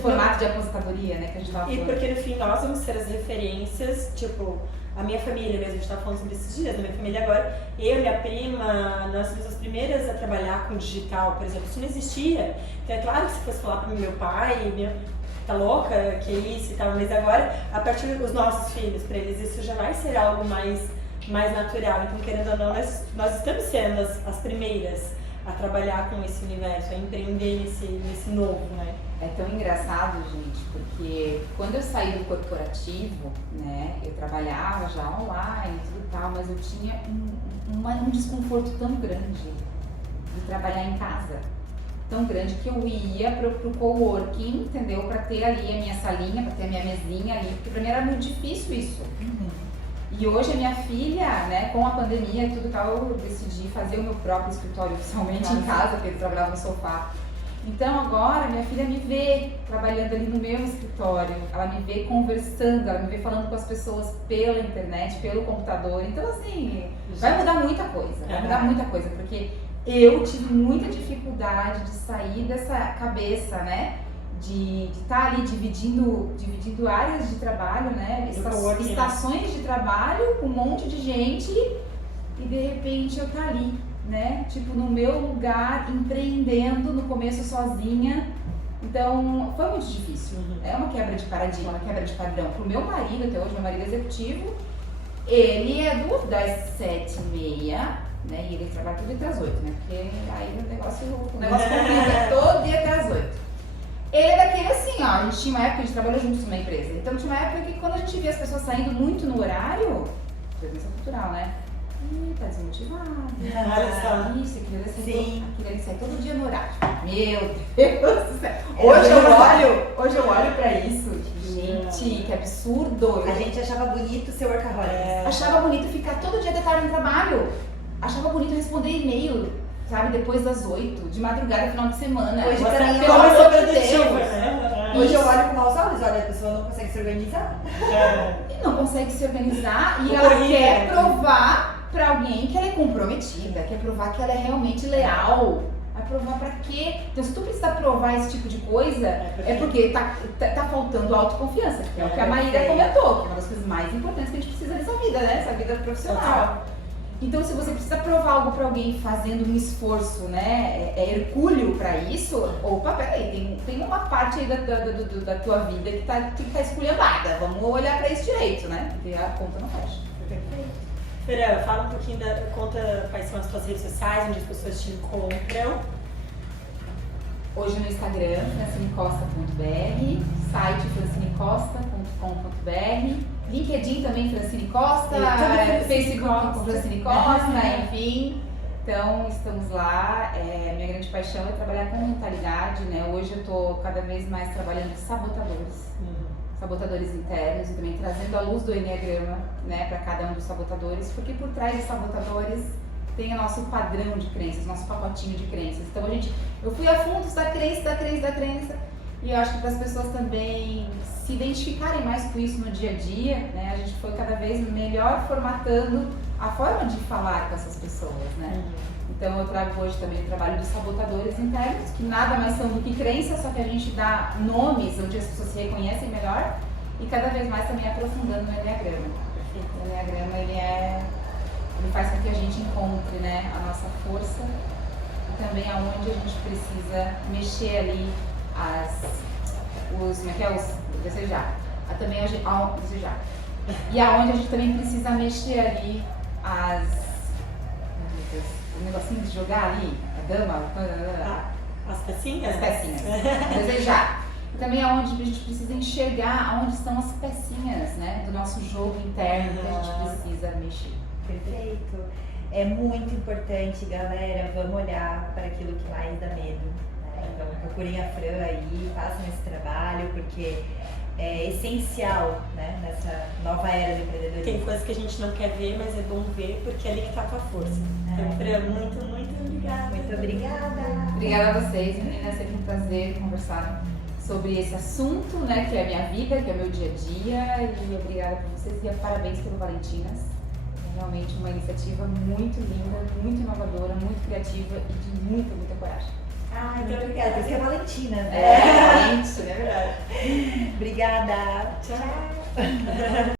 Formato de aposentadoria, né, que a gente tava falando. E porque no fim nós vamos ser as referências, tipo, a minha família mesmo, a gente tava falando sobre esses dias, da minha família agora, eu e minha prima, nós somos as primeiras a trabalhar com digital, por exemplo, isso não existia. Então é claro que se fosse falar pro meu pai, tá louca, que isso e tal, mas agora, a partir dos nossos filhos, para eles isso já vai ser algo mais natural. Então, querendo ou não, nós estamos sendo as primeiras a trabalhar com esse universo, a empreender nesse novo, né? É tão engraçado, gente, porque quando eu saí do corporativo, né, eu trabalhava já online e tudo tal, mas eu tinha um desconforto tão grande de trabalhar em casa. Tão grande que eu ia pro coworking, entendeu? Pra ter ali a minha salinha, pra ter a minha mesinha ali, porque pra mim era muito difícil isso. E hoje a minha filha, né, com a pandemia e tudo tal, eu decidi fazer o meu próprio escritório oficialmente em casa, porque eu trabalhava no sofá. Então agora minha filha me vê trabalhando ali no meu escritório, ela me vê conversando, ela me vê falando com as pessoas pela internet, pelo computador. Então assim, vai mudar muita coisa, porque eu tive muita dificuldade de sair dessa cabeça, né? De estar ali dividindo áreas de trabalho, né? Estações de trabalho com um monte de gente e de repente eu tá ali, né? Tipo, no meu lugar, empreendendo no começo sozinha. Então, foi muito difícil. É uma quebra de paradigma, uma quebra de padrão. Pro meu marido, até hoje, meu marido é executivo, ele é das 7h30, né? E ele trabalha todo dia até as 8, né? Porque aí o negócio complica todo dia até as 8. Ele é daquele assim, ó, a gente tinha uma época, a gente trabalhou juntos numa empresa, então tinha uma época que quando a gente via as pessoas saindo muito no horário, presença cultural, né? Tá desmotivado. Isso, aquilo ali sai todo dia no horário. Meu Deus do céu. Hoje eu olho pra isso. Gente, que absurdo. A gente achava bonito ser workaholic. Achava bonito ficar todo dia de tarde no trabalho. Achava bonito responder e-mail, sabe, depois das 8, de madrugada, final de semana. Hoje também pelo amor de Deus. Hoje eu olho com maus olhos, olha, a pessoa não consegue se organizar. Não consegue se organizar e ela quer provar pra alguém que ela é comprometida, quer provar que ela é realmente leal. Vai provar pra quê? Então, se tu precisa provar esse tipo de coisa, é porque tá faltando autoconfiança, que é o que a Maíra comentou, que é uma das coisas mais importantes que a gente precisa nessa vida, né? Essa vida profissional. Então, se você precisa provar algo para alguém fazendo um esforço, né, é hercúleo para isso, opa, peraí, tem uma parte aí da tua vida que tá esculhambada. Vamos olhar para isso direito, né? Porque a conta não fecha. Perfeito. Fran, fala um pouquinho conta quais são as tuas redes sociais, onde as pessoas te encontram. Hoje no Instagram, francinecosta.br, site francinecosta.com.br, LinkedIn também Francine Costa, Facebook com Francine Costa, enfim. Então, estamos lá. Minha grande paixão é trabalhar com mentalidade, né? Hoje eu estou cada vez mais trabalhando sabotadores. Sabotadores internos e também trazendo a luz do Enneagrama, né, para cada um dos sabotadores, porque por trás dos sabotadores tem o nosso padrão de crenças, nosso pacotinho de crenças. Então eu fui a fundo da crença, e eu acho que para as pessoas também se identificarem mais com isso no dia a dia, né, a gente foi cada vez melhor formatando a forma de falar com essas pessoas, né. Então eu trago hoje também o trabalho dos sabotadores internos, que nada mais são do que crenças, só que a gente dá nomes onde as pessoas se reconhecem melhor e cada vez mais também aprofundando no Enneagrama. O Enneagrama ele faz com que a gente encontre, né, a nossa força e também aonde a gente precisa mexer ali os desejar. Também desejar. E aonde a gente também precisa mexer ali o negocinho de jogar ali, a dama, as pecinhas? As pecinhas. Desejar. E também aonde a gente precisa enxergar aonde estão as pecinhas, né, do nosso jogo interno que a gente precisa mexer. Perfeito. É muito importante, galera, vamos olhar para aquilo que mais dá medo, né? Então procurem a Fran aí, façam esse trabalho, porque é essencial, né, nessa nova era do empreendedorismo. Tem coisas que a gente não quer ver, mas é bom ver porque é ali que está a tua força. Então, Fran, muito obrigada. Muito obrigada. Obrigada a vocês, meninas. É sempre um prazer conversar sobre esse assunto, né, que é a minha vida, que é o meu dia a dia. E obrigada por vocês e parabéns pelo Valentinas. É realmente uma iniciativa muito linda, muito inovadora, muito criativa e de muita coragem. Muito obrigada. Por isso que é Valentina, né? É, realmente, é verdade. Obrigada. Tchau.